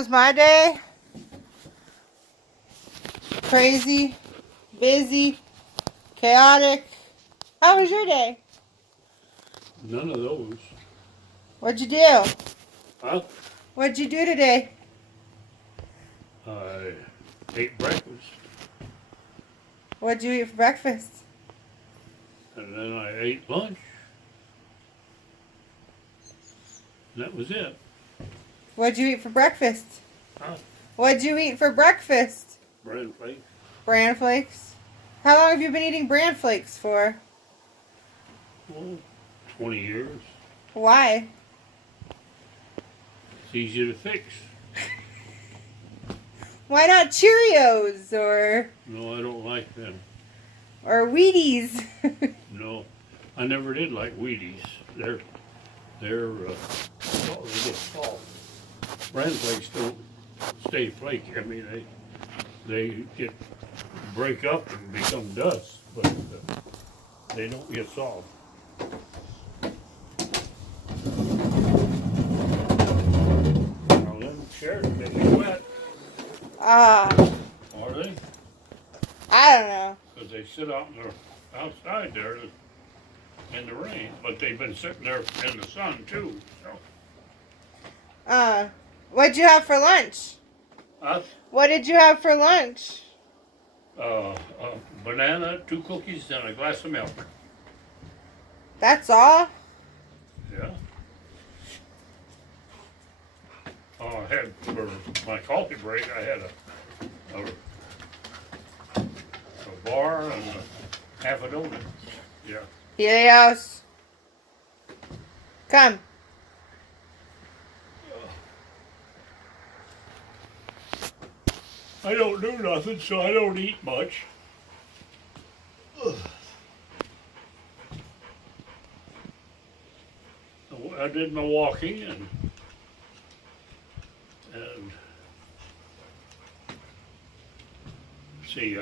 Was my day crazy, busy, chaotic? How was your day? None of those. What'd you do? Huh? What'd you do today? I ate breakfast What'd you eat for breakfast? and then I ate lunch. And that was it. What'd you eat for breakfast? Huh? What'd you eat for breakfast? Bread and flakes. Bran flakes? How long have you been eating bran flakes for? Oh, 20 years. Why? It's easy to fix. Why not Cheerios or No, I don't like them. Wheaties? No, I never did like Wheaties. They're oh, they get soft. Bran flakes don't stay flaky. I mean, they break up and become dust, but they don't get soft. Now them chairs make you wet, Ah, are they? I don't know. Because they sit out in the outside there in the rain, but they've been sitting there in the sun too. So, What'd you have for lunch? What did you have for lunch? a banana, 2 cookies, and a glass of milk. That's all? Yeah. I had for my coffee break. I had a bar and half a donut. Yeah. Helios. Come. I don't do nothing, so I don't eat much. I did my walking and see,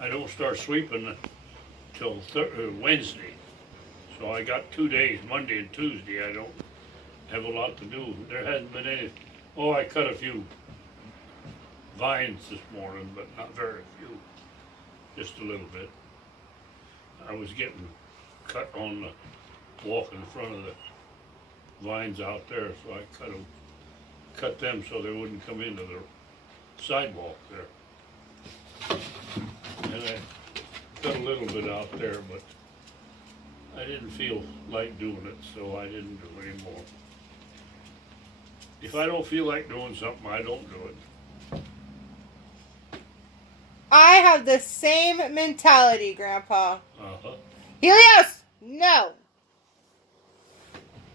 I don't start sweeping till Wednesday. So I got 2 days, Monday and Tuesday. I don't have a lot to do. There hasn't been any. Oh, I cut a few vines this morning, but not very few. Just a little bit. I was getting cut on the walk in front of the vines out there, so I cut them so they wouldn't come into the sidewalk there. And I cut a little bit out there, but I didn't feel like doing it, so I didn't do any more. If I don't feel like doing something, I don't do it. I have the same mentality, Grandpa. Uh-huh. Helios! No!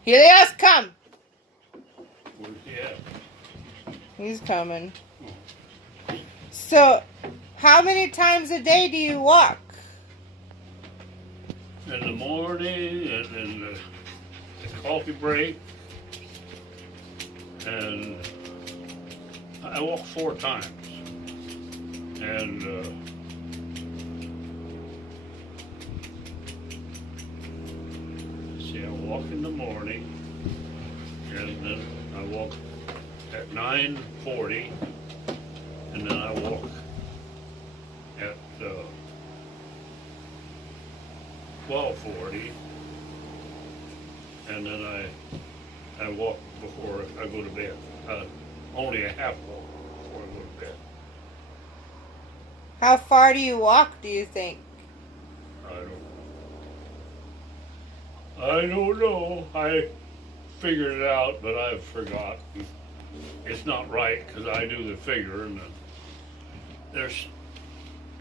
Helios, come! Where's he at? He's coming. So, how many times a day do you walk? In the morning, and then the coffee break, and I walk 4 times. And see, I walk in the morning, and then I walk at 9:40, and then I walk at 12:40, and then I walk before I go to bed. Only a half walk before I go to bed. How far do you walk, do you think? I don't know. I figured it out, but I've forgotten. It's not right because I do the figure, and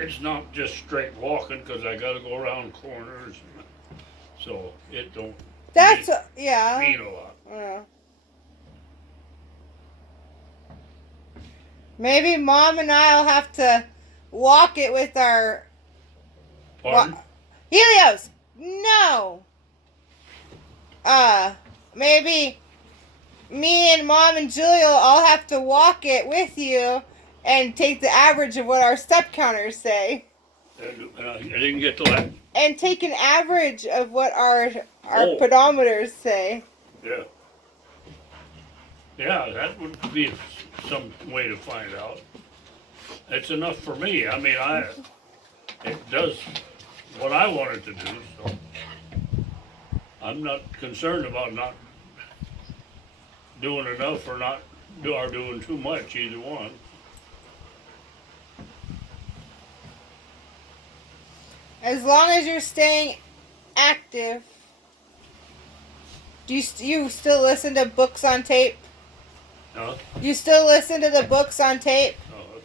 it's not just straight walking because I got to go around corners, so it don't. That's, mean a lot. Yeah. Maybe Mom and I'll have to walk it with our... Pardon? Helios! No! Maybe me and Mom and Julia will all have to walk it with you and take the average of what our step counters say. I didn't get to that. And take an average of what our pedometers say. Yeah. Yeah, that would be some way to find out. It's enough for me. I mean, it does what I want it to do, so I'm not concerned about not doing enough or not or doing too much, either one. As long as you're staying active. Do you still listen to books on tape? Huh? You still listen to the books on tape? Uh,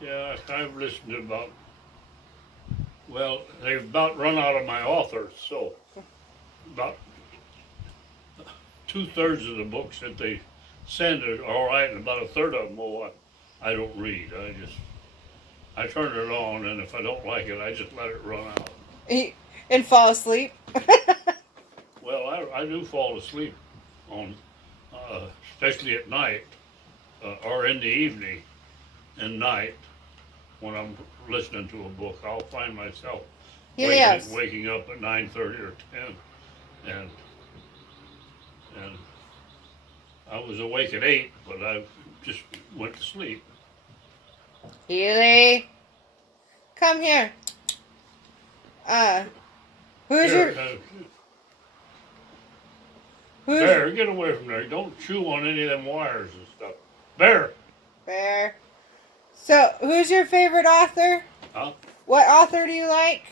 yeah, I've listened to about, well, they've about run out of my authors, so about 2/3 of the books that they send are all right, and about a third of them, I don't read. I turn it on, and if I don't like it, I just let it run out. And fall asleep? Well, I do fall asleep on, especially at night, or in the evening and night when I'm listening to a book. I'll find myself Yes. waking up at 9:30 or 10, and I was awake at 8, but I just went to sleep. Healy, come here. Who's Here, your Bear, get away from there. Don't chew on any of them wires and stuff. Bear! Bear? So, who's your favorite author? Huh? What author do you like?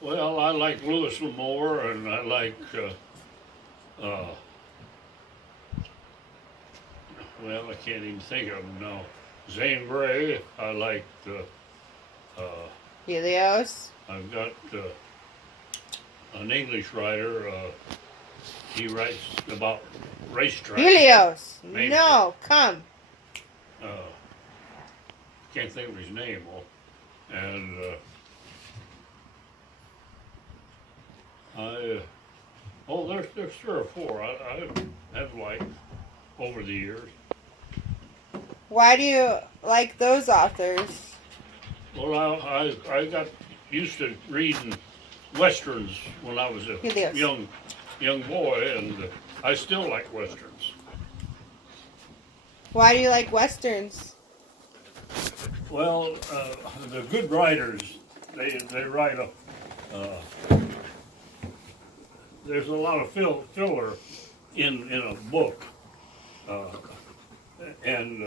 Well, I like Lewis L'Amour, and I like, well, I can't even think of them now. Zane Grey, I like, Helios. I've got an English writer, he writes about racetracks. Helios. Maybe. No, come. Can't think of his name, though. And there's 3 or 4 I have liked over the years. Why do you like those authors? Well, I got used to reading westerns when I was a Helios. young boy, and I still like westerns. Why do you like westerns? Well, the good writers, they write there's a lot of filler in a book, and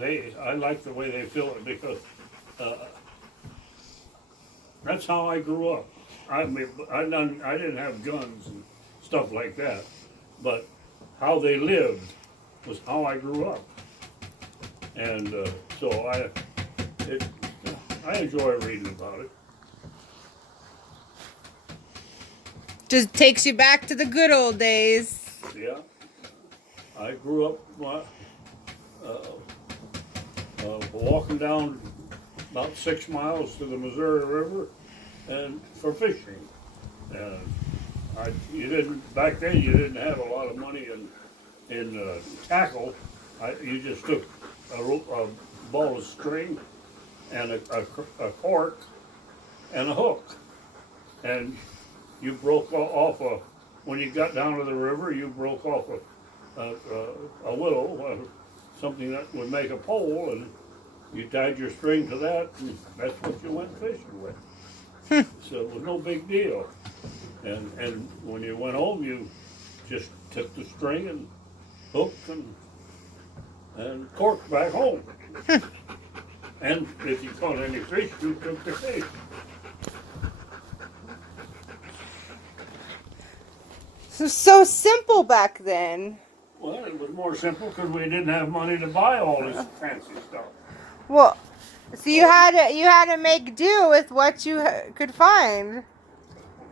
I like the way they fill it because that's how I grew up. I mean, I didn't have guns and stuff like that, but how they lived was how I grew up, and so I enjoy reading about it. Just takes you back to the good old days. Yeah, I grew up walking down about 6 miles to the Missouri River, and for fishing. And back then you didn't have a lot of money in tackle. You just took a ball of string and a cork and a hook, and you broke off when you got down to the river, you broke off a willow, something that would make a pole, and you tied your string to that, and that's what you went fishing with. So it was no big deal. And when you went home, you just took the string and hook and cork back home. And if you caught any fish, you took the fish. So simple back then. Well, it was more simple because we didn't have money to buy all this fancy stuff. Well, so you had to make do with what you could find.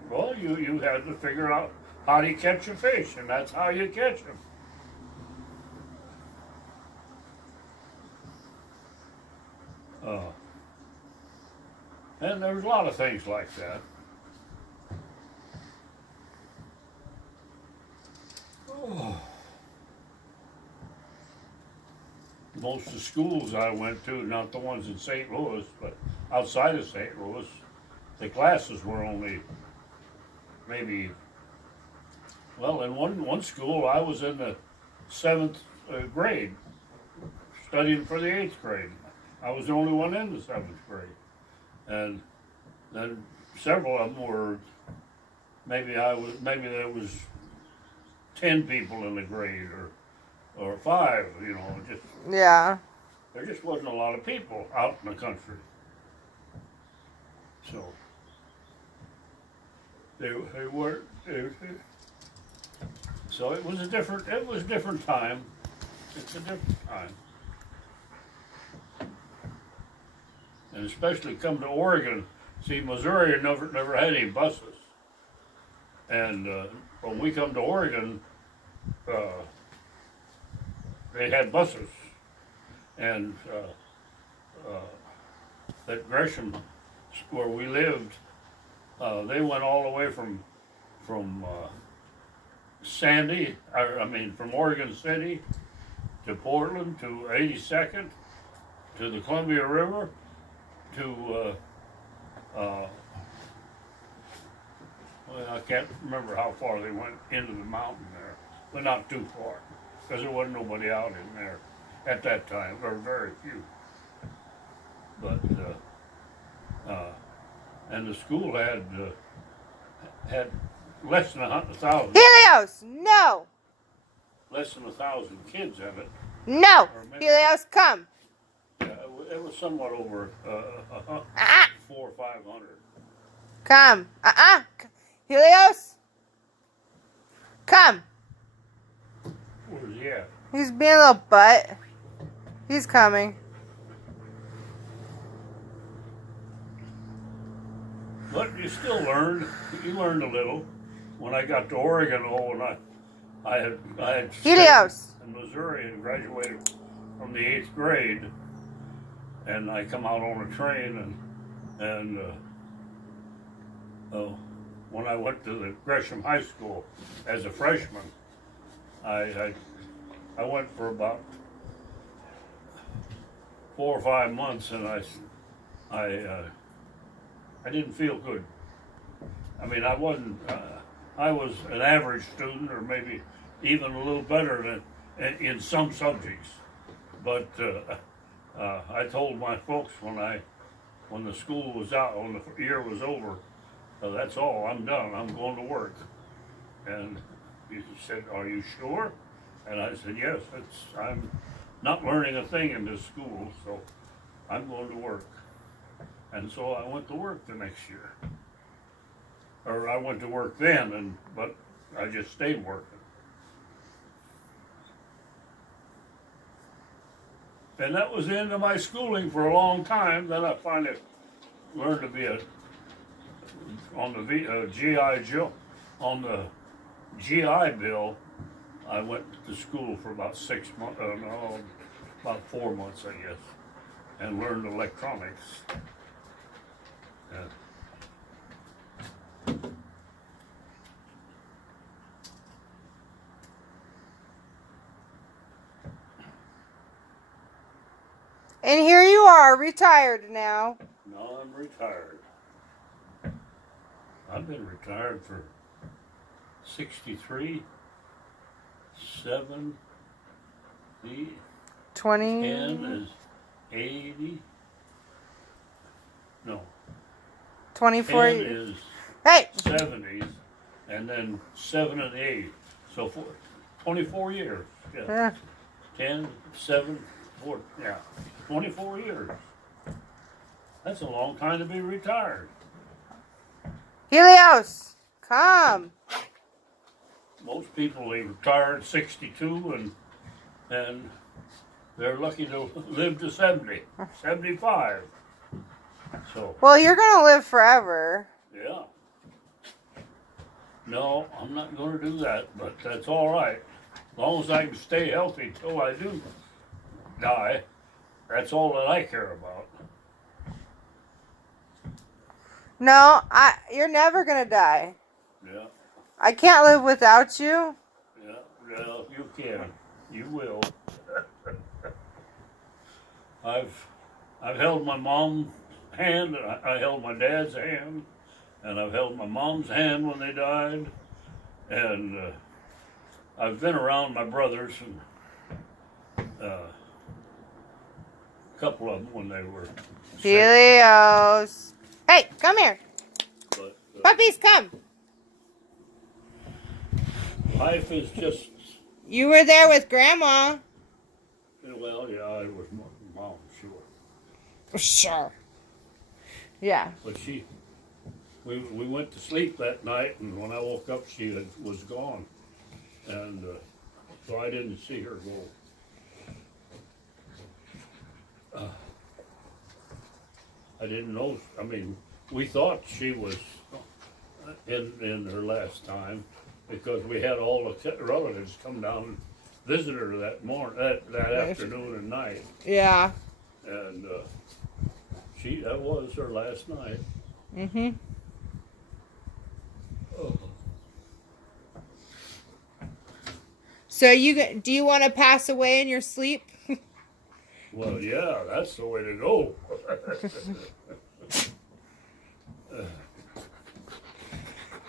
Well, you had to figure out how to catch a fish, and that's how you catch them. And there's a lot of things like that. Most of the schools I went to, not the ones in St. Louis, but outside of St. Louis, the classes were only maybe, well, in one school I was in the 7th grade studying for the 8th grade. I was the only one in the 7th grade. And then several of them were, maybe there was 10 people in the grade or 5, you know, just. Yeah. There just wasn't a lot of people out in the country. So they weren't. So it was a different time. It's a different time. And especially come to Oregon. See, Missouri never had any buses. And when we come to Oregon, they had buses. And at Gresham, where we lived, they went all the way from from Oregon City to Portland to 82nd to the Columbia River to well, I can't remember how far they went into the mountain there, but not too far, because there wasn't nobody out in there at that time. There were very few. But and the school had less than 1,000. Helios, no. Less than 1,000 kids in it. No. Helios, come. It was somewhat over 400 or 500. Come. Helios, come. Where's he at? He's being a little butt. He's coming. But you still learned. You learned a little. When I got to Oregon, and I had Helios in Missouri and graduated from the 8th grade, and I come out on a train and when I went to the Gresham High School as a freshman, I went for about 4 or 5 months, and I didn't feel good. I mean, I wasn't. I was an average student, or maybe even a little better than in some subjects. But I told my folks when the school was out, when the year was over, that's all. I'm done. I'm going to work. And he said, "Are you sure?" And I said, "Yes. I'm not learning a thing in this school, so I'm going to work." And so I went to work the next year. Or I went to work then, but I just stayed working. And that was the end of my schooling for a long time. Then I finally learned to be on the GI Bill. I went to school for about 6 months, about 4 months, I guess, and learned electronics. Yeah. And here you are, retired now. No, I'm retired. I've been retired for 63, 70, 20. 10 is 80. No. 24. 10 is Hey! 70s, and then 7 and 8. So 24 years. Yeah. 10, 7, 4, yeah. 24 years. That's a long time to be retired. Helios, come. Most people, they retire at 62 and they're lucky to live to 70, 75. So. Well, you're going to live forever. Yeah. No, I'm not going to do that, but that's all right. As long as I can stay healthy till I do die, that's all that I care about. No, you're never going to die. Yeah. I can't live without you. Yeah, well, you can. You will. I've held my mom hand. I held my dad's hand, and I've held my mom's hand when they died, and I've been around my brothers and a couple of them when they were sick. Helios. Hey, come here. But Puppies, come. life is just, You were there with Grandma. well, yeah, I was mom, sure. Sure. Yeah. But we went to sleep that night, and when I woke up, she was gone, and so I didn't see her go. I didn't know. I mean, we thought she was in her last time because we had all the relatives come down and visit her that afternoon and night, Yeah. and that was her last night. Mhm. Oh. So do you want to pass away in your sleep? Well, yeah, that's the way to go.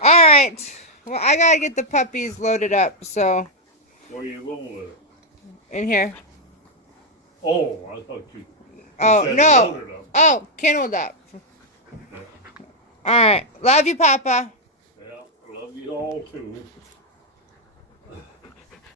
All right. Well, I gotta get the puppies loaded up. So Where are you going with it? in here. Oh, I thought you Oh said no. loaded up. Oh, kenneled up. Yeah. All right. Love you, Papa. Yeah, I love you all too.